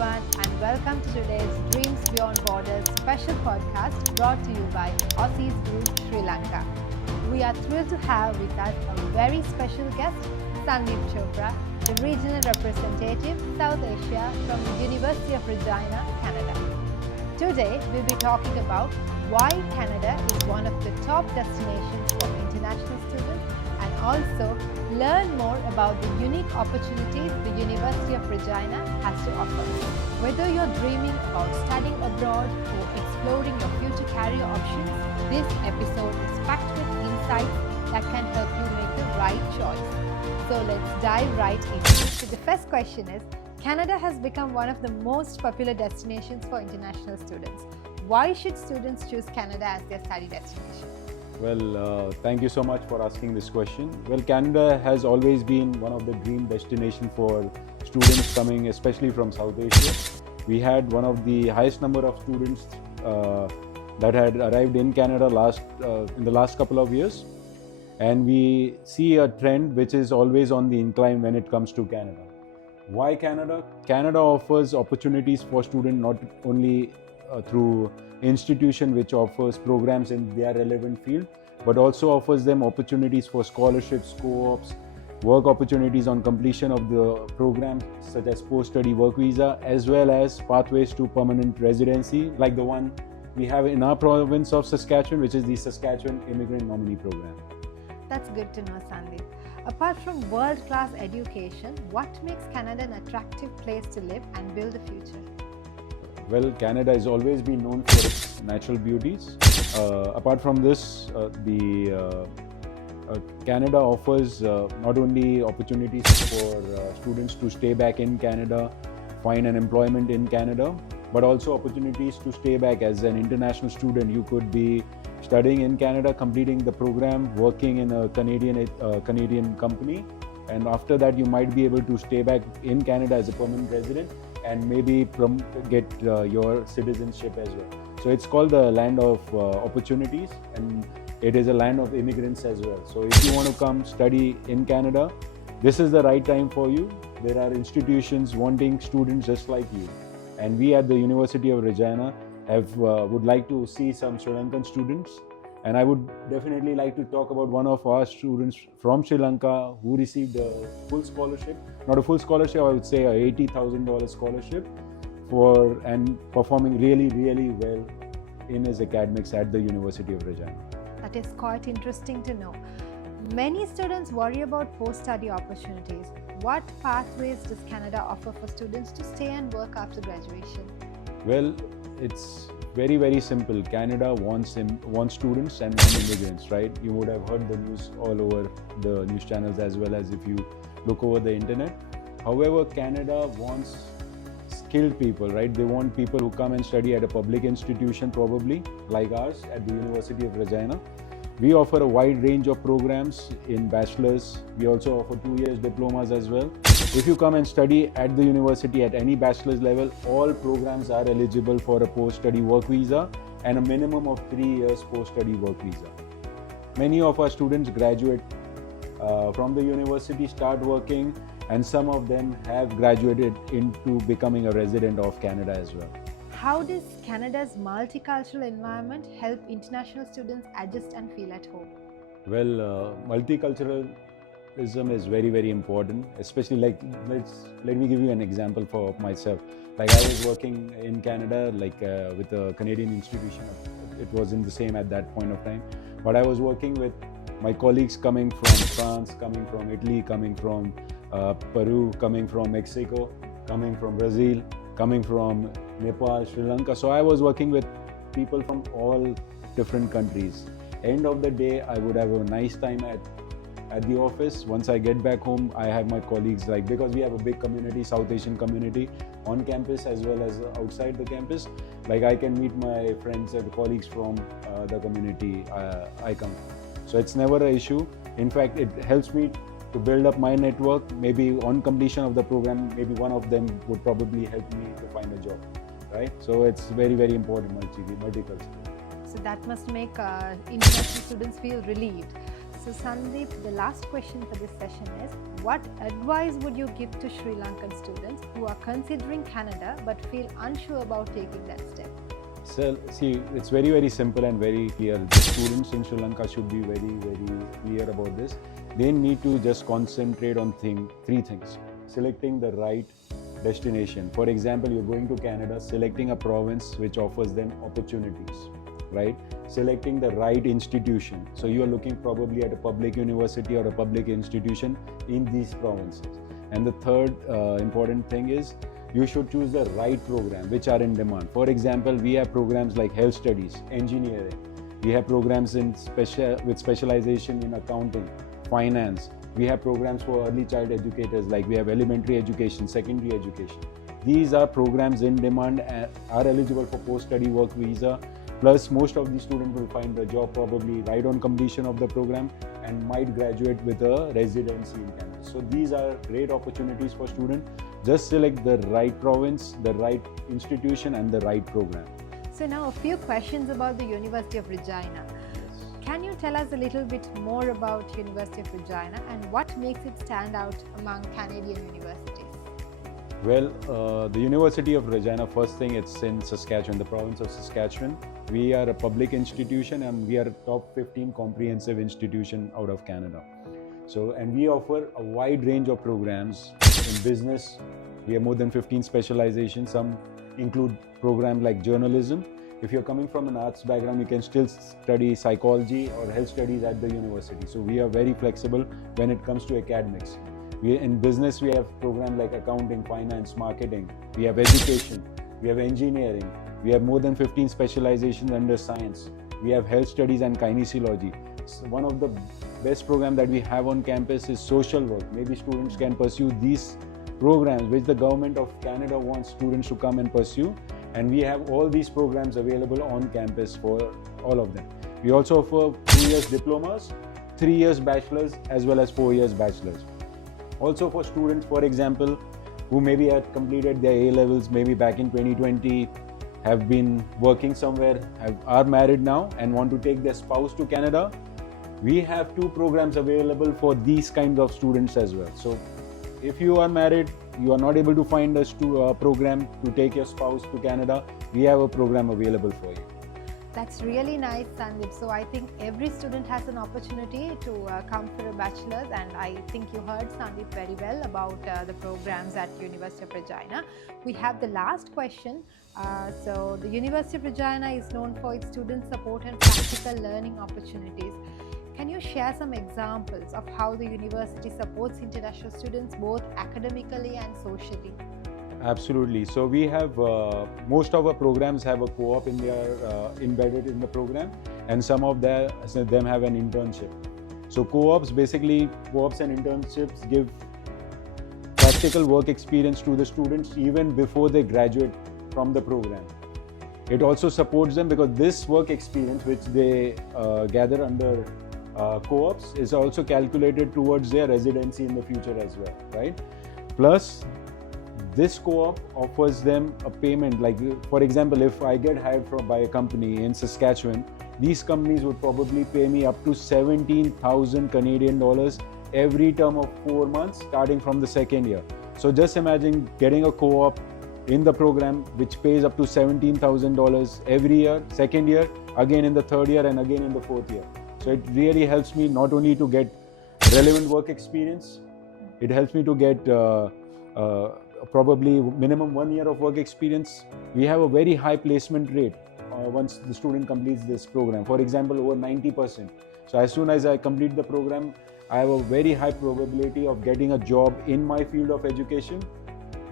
everyone, and welcome to today's Dreams Beyond Borders special podcast brought to you by Aussizz Group Sri Lanka. We are thrilled to have with us a very special guest, Sandeep Chopra, the regional representative South Asia from the University of Regina, Canada. Today, we'll be talking about why Canada is one of the top destinations for international students, and also learn more about the unique opportunities the University of Regina has to offer. Whether you're dreaming about studying abroad or exploring your future career options, this episode is packed with insights that can help you make the right choice. So let's dive right in. So the first question is, Canada has become one of the most popular destinations for international students. Why should students choose Canada as their study destination? Well, thank you so much for asking this question. Well, Canada has always been one of the dream destinations for students coming, especially from South Asia. We had one of the highest number of students that had arrived in Canada in the last couple of years. And we see a trend which is always on the incline when it comes to Canada. Why Canada? Canada offers opportunities for students not only through institution which offers programs in their relevant field, but also offers them opportunities for scholarships, co-ops, work opportunities on completion of the programs such as post-study work visa, as well as pathways to permanent residency like the one we have in our province of Saskatchewan, which is the Saskatchewan Immigrant Nominee Program. That's good to know, Sandeep. Apart from world-class education, what makes Canada an attractive place to live and build a future? Well, Canada has always been known for its natural beauties. Apart from this, Canada offers not only opportunities for students to stay back in Canada, find an employment in Canada, but also opportunities to stay back as an international student. You could be studying in Canada, completing the program, working in a Canadian company, and after that you might be able to stay back in Canada as a permanent resident and maybe get your citizenship as well. So it's called the land of opportunities, and it is a land of immigrants as well. So if you want to come study in Canada, this is the right time for you. There are institutions wanting students just like you. And we at the University of Regina would like to see some Sri Lankan students. And I would definitely like to talk about one of our students from Sri Lanka who received a full scholarship, not a full scholarship, I would say a $80,000 scholarship and performing really, really well in his academics at the University of Regina. That is quite interesting to know. Many students worry about post-study opportunities. What pathways does Canada offer for students to stay and work after graduation? Well, it's very, very simple. Canada wants students and non-immigrants, right? You would have heard the news all over the news channels as well as if you look over the internet. However, Canada wants skilled people, right? They want people who come and study at a public institution, probably like ours at the University of Regina. We offer a wide range of programs in bachelor's. We also offer 2 years diplomas as well. If you come and study at the university at any bachelor's level, all programs are eligible for a post-study work visa and a minimum of 3 years post-study work visa. Many of our students graduate from the university, start working, and some of them have graduated into becoming a resident of Canada as well. How does Canada's multicultural environment help international students adjust and feel at home? Well, multiculturalism is very, very important, especially let me give you an example for myself. Like I was working in Canada with a Canadian institution. It wasn't the same at that point of time, but I was working with my colleagues coming from France, coming from Italy, coming from Peru, coming from Mexico, coming from Brazil, coming from Nepal, Sri Lanka. So I was working with people from all different countries. End of the day, I would have a nice time at the office. Once I get back home, I have my colleagues, because we have a big community, South Asian community on campus as well as outside the campus. I can meet my friends and colleagues from the community I come from. So it's never an issue. In fact, it helps me to build up my network. Maybe on completion of the program, maybe one of them would probably help me to find a job, right? So it's very, very important, multicultural. So that must make international students feel relieved. So Sandeep, the last question for this session is, what advice would you give to Sri Lankan students who are considering Canada but feel unsure about taking that step? So, see, it's very, very simple and very clear. The students in Sri Lanka should be very, very clear about this. They need to just concentrate on three things. Selecting the right destination. For example, you're going to Canada, selecting a province which offers them opportunities, right? Selecting the right institution. So you are looking probably at a public university or a public institution in these provinces. And the third important thing is you should choose the right program which are in demand. For example, we have programs like health studies, engineering. We have programs with specialization in accounting, finance. We have programs for early child educators, like we have elementary education, secondary education. These are programs in demand and are eligible for post-study work visa. Plus, most of the students will find a job probably right on completion of the program and might graduate with a residency in Canada. So these are great opportunities for students. Just select the right province, the right institution and the right program. So now a few questions about the University of Regina. Can you tell us a little bit more about University of Regina and what makes it stand out among Canadian universities? Well, the University of Regina, first thing, it's in Saskatchewan, the province of Saskatchewan. We are a public institution and we are a top 15 comprehensive institution out of Canada. So, and we offer a wide range of programs in business. We have more than 15 specializations. Some include programs like journalism. If you're coming from an arts background, you can still study psychology or health studies at the university. So we are very flexible when it comes to academics. In business, we have programs like accounting, finance, marketing. We have education. We have engineering. We have more than 15 specializations under science. We have health studies and kinesiology. So one of the best programs that we have on campus is social work. Maybe students can pursue these programs which the government of Canada wants students to come and pursue. And we have all these programs available on campus for all of them. We also offer 2 years diplomas, 3 years bachelors, as well as 4 years bachelors. Also for students, for example, who maybe had completed their A-levels maybe back in 2020, have been working somewhere, are married now and want to take their spouse to Canada, we have 2 programs available for these kinds of students as well. So if you are married, you are not able to find a program to take your spouse to Canada, we have a program available for you. That's really nice, Sandeep. So I think every student has an opportunity to come for a bachelor's, and I think you heard Sandeep very well about the programs at University of Regina. We have the last question. So the University of Regina is known for its student support and practical learning opportunities. Can you share some examples of how the university supports international students both academically and socially? Absolutely. So we have, most of our programs have a co-op in their, embedded in the program, and some of them have an internship. So co-ops and internships give practical work experience to the students even before they graduate from the program. It also supports them because this work experience which they gather under co-ops is also calculated towards their residency in the future as well, right? Plus, this co-op offers them a payment, like for example, if I get hired by a company in Saskatchewan, these companies would probably pay me up to 17,000 Canadian dollars every term of 4 months starting from the second year. So just imagine getting a co-op in the program which pays up to $17,000 every year, second year, again in the third year and again in the fourth year. So it really helps me not only to get relevant work experience, it helps me to get probably minimum 1 year of work experience. We have a very high placement rate once the student completes this program. For example, over 90%. So as soon as I complete the program, I have a very high probability of getting a job in my field of education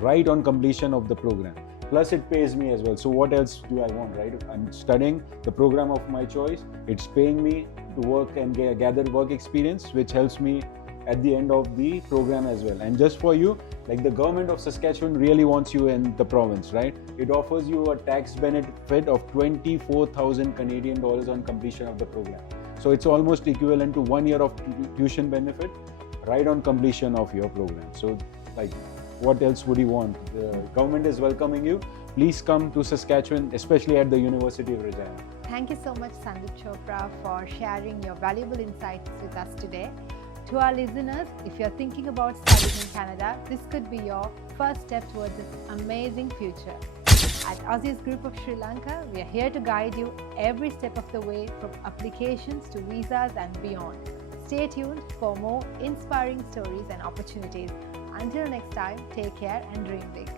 right on completion of the program. Plus it pays me as well. So what else do I want, right? I'm studying the program of my choice. It's paying me to work and gather work experience, which helps me at the end of the program as well. And just for you, like the government of Saskatchewan really wants you in the province, right? It offers you a tax benefit of 24,000 Canadian dollars on completion of the program. So it's almost equivalent to 1 year of tuition benefit right on completion of your program. So like, what else would you want? The government is welcoming you. Please come to Saskatchewan, especially at the University of Regina. Thank you so much, Sandeep Chopra, for sharing your valuable insights with us today. To our listeners, if you're thinking about studying in Canada, this could be your first step towards this amazing future. At Aussizz Group of Sri Lanka, we are here to guide you every step of the way from applications to visas and beyond. Stay tuned for more inspiring stories and opportunities. Until next time, take care and dream big.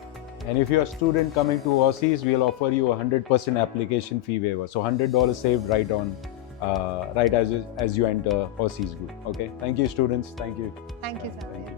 And if you're a student coming to Aussizz, we'll offer you a 100% application fee waiver. So $100 saved right as you enter Aussizz Group. Okay. Thank you, students. Thank you. Thank you, Sandeep.